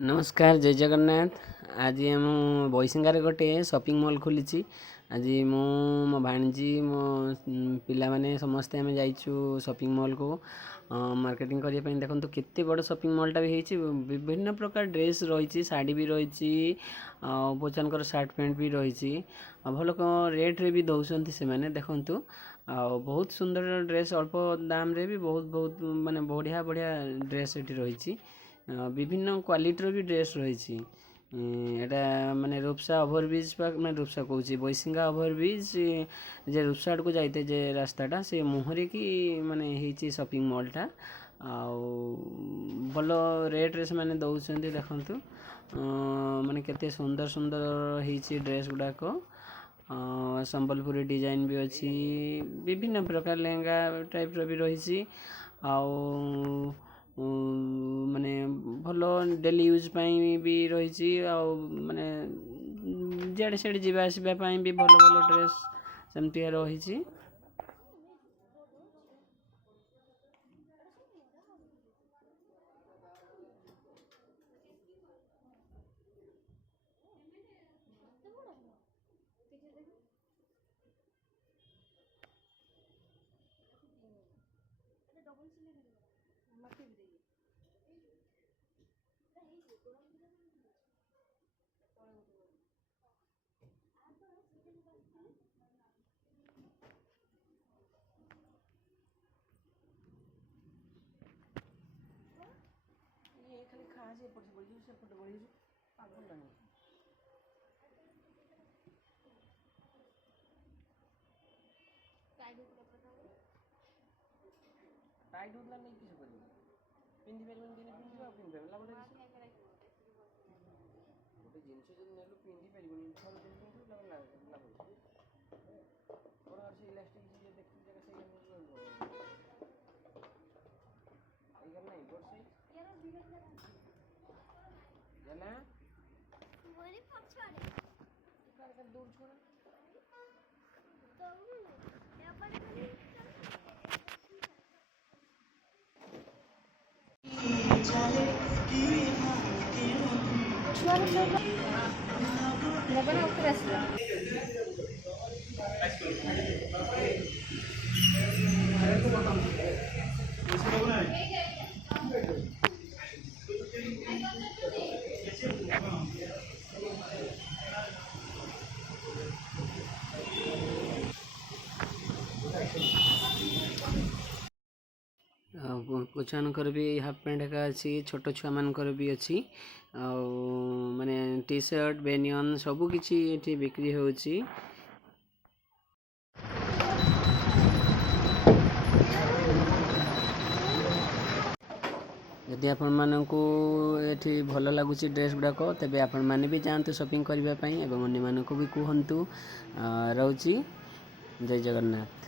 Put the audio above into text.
नमस्कार जय जगन्नाथ। आज आम बईसिंगार गोटे शॉपिंग मॉल खोली। आज मो भाणजी मो पिला माने समस्ते आम जाइछु शॉपिंग मॉल को मार्केटिंग करने। देखो केते बड़ शॉपिंग मॉलटा भी होती। विभिन्न प्रकार ड्रेस रही, शाढ़ी भी रही, बच्चन शार्ट पैंट भी रही। भल रेट रे भी दौरान से देखु बहुत सुंदर ड्रेस अल्प दाम रे भी बहुत बहुत माने बढ़िया बढ़िया ड्रेस ये रही। विभिन्न क्वालिटर भी ड्रेस रही। एटा माने रूपसा ओभरब्रिज मैं रूपसा कहूँ बईसिंगा ओभरब्रिज जे रूपसा आड़ को जाते जे रास्ताटा से मुहरे की माने होती शॉपिंग मॉलटा भल रेट रे से माने दौरान देखु माने केते सुंदर सुंदर होती ड्रेस गुड़ाक संबलपुरी डिजाइन भी अच्छी विभिन्न प्रकार लहंगा टाइप रो भी रही माने भल डेली यूज भी रही माने जेडे सेडे जीवा आसवा भी भल भल ड्रेस सेमती रही। टाइट होता नहीं किसी कर पिंधि पार दिन पिंधि आ पिंधि पार लाभ गोटे जिनस जो नेलु पिंधि पार थर दिन पिंधु लाभ कौन से इलास्टिक जी देखी जगह से नहीं बर्षे जला बोली पछाड़े दूर छोड़ पुछानकर भी हाफ पैंट एका अच्छी छोट छुआ मानकर भी अच्छी माने टी शर्ट बेनियन सबू किछि एठी बिक्री होची। यदि आपण मानकू एठी भल लगुच ड्रेस गुड़ाक तेबे आपण माने भी जातु शॉपिंग करने एवं अन्य मानक भी कहतु। रोची जय जगन्नाथ।